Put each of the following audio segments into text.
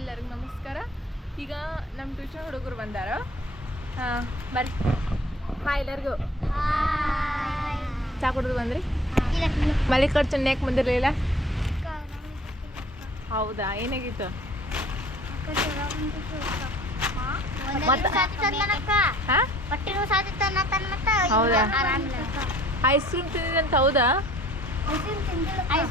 ಎಲ್ಲರಿಗೂ ನಮಸ್ಕಾರ ಈಗ ನಮ್ಮ ಟ್ಯೂಷನ್ ಹುಡುಗರು ಬಂದಾರ ಬರ್ರಿ ಹಾಯ್ ಎಲ್ಲರಿಗೂ ಚಾ ಕುಡಿದು ಬಂದ್ರಿ ಮಲ್ಲಿಕಾರ್ ಯಾಕೆ ಬಂದಿರಲಿಲ್ಲ ಹೌದಾ ಏನಾಗಿತ್ತು ಹೌದಾ ಐಸ್ ಕ್ರೀಮ್ ತಿಂದಿದಂತ ಹೌದಾ ಐಸ್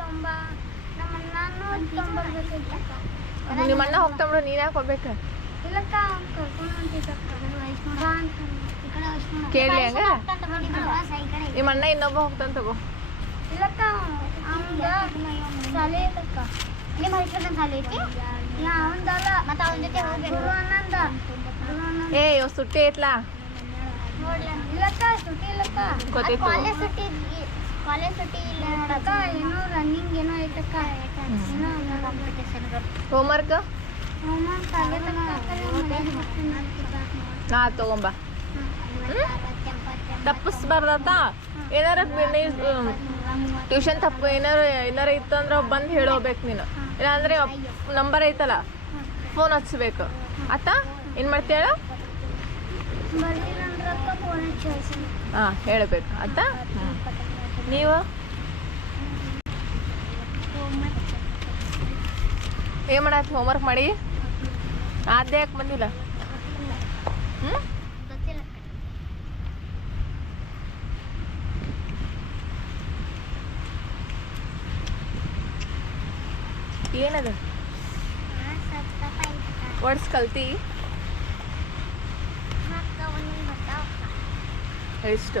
ತೊಂಬ ನಮ್ಮಣ್ಣನೂ ನಿಮ್ಮ ಅಣ್ಣ ಹೋಗ್ತಾಬಿಡು ನೀನು ಯಾಕೆ ಹೋಗ್ಬೇಕು ಇಲ್ಲಕ್ಕ ಅವ್ನು ಕರ್ಕೊಂಡು ಹೊಂಟಿದ್ದಕ್ಕ ಅಂತ ಕೇಳಿ ಹಂಗ ನಿಮ್ಮ ಅಣ್ಣ ಇನ್ನೊಬ್ಬ ಹೋಗ್ತಾನ ತಗೋ ಇಲ್ಲಕ್ಕ ಏಯ್ ಶಾಲೆ ಸುಟ್ಟಿ ಐತ್ಲಾ ಸುಟ್ಟಿ ಇಲ್ಲಕ್ಕ ಸುಟ್ಟಿ ತಗೊಂಬ ಏನಾರ ಟ್ಯೂಷನ್ ತಪ್ಪು ಏನಾರ ಏನಾರ ಇತ್ತು ಅಂದ್ರೆ ಬಂದು ಹೇಳೋಬೇಕು ನೀನು ಇಲ್ಲಾಂದ್ರೆ ನಂಬರ್ ಐತಲ್ಲ ಫೋನ್ ಹಚ್ಬೇಕು ಅತ್ತ ಏನು ಮಾಡ್ತೀಯ ಹಾ ಹೇಳಬೇಕು ಅತ್ತ ನೀವು ಏನು ಮಾಡತ್ ಹೋಮ್ವರ್ಕ್ ಮಾಡಿ ಆದ್ಯ ಯಾಕೆ ಬಂದಿಲ್ಲ ಹ್ಞೂ ಏನದ ವರ್ಡ್ಸ್ ಕಲ್ತಿ ಎಷ್ಟು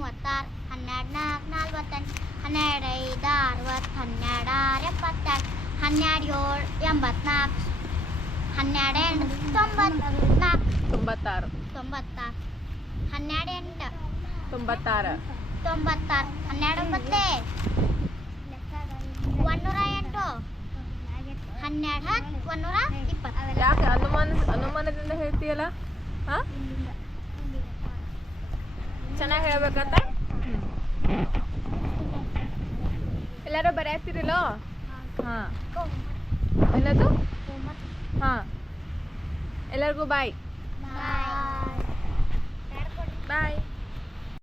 ಮೂವತ್ತಾರು ಹನ್ನೆರಡು ನಾಲ್ಕು ನಲ್ವತ್ತೆಂಟು ಹನ್ನೆರಡು ಐದು ಅರವತ್ತು ಹನ್ನೆರಡು ಆರು ಎಪ್ಪತ್ತೆರಡು ಹನ್ನೆರಡು ಏಳು ಎಂಬತ್ನಾಲ್ಕು ಹನ್ನೆರಡು ಎಂಟು ನಾಲ್ಕು ತೊಂಬತ್ತಾರು ತೊಂಬತ್ತಾರು ಹನ್ನೆರಡು ಎಂಟು ತೊಂಬತ್ತಾರು ತೊಂಬತ್ತಾರು ಹನ್ನೆರಡು ಒಂಬತ್ತೇ ಒಂದೂರ ಎಂಟು ಹನ್ನೆರಡು ಹತ್ತು ಒಂದೂರ ಇಪ್ಪತ್ತು ಚೆನ್ನಾಗಿ ಹೇಳ್ಬೇಕಂತ ಎಲ್ಲರೂ ಬರೆಯತ್ತಿರಲೋ ಹಾಂ ಎಲ್ಲದು ಹಾಂ ಎಲ್ಲರಿಗೂ ಬಾಯ್ ಬಾಯ್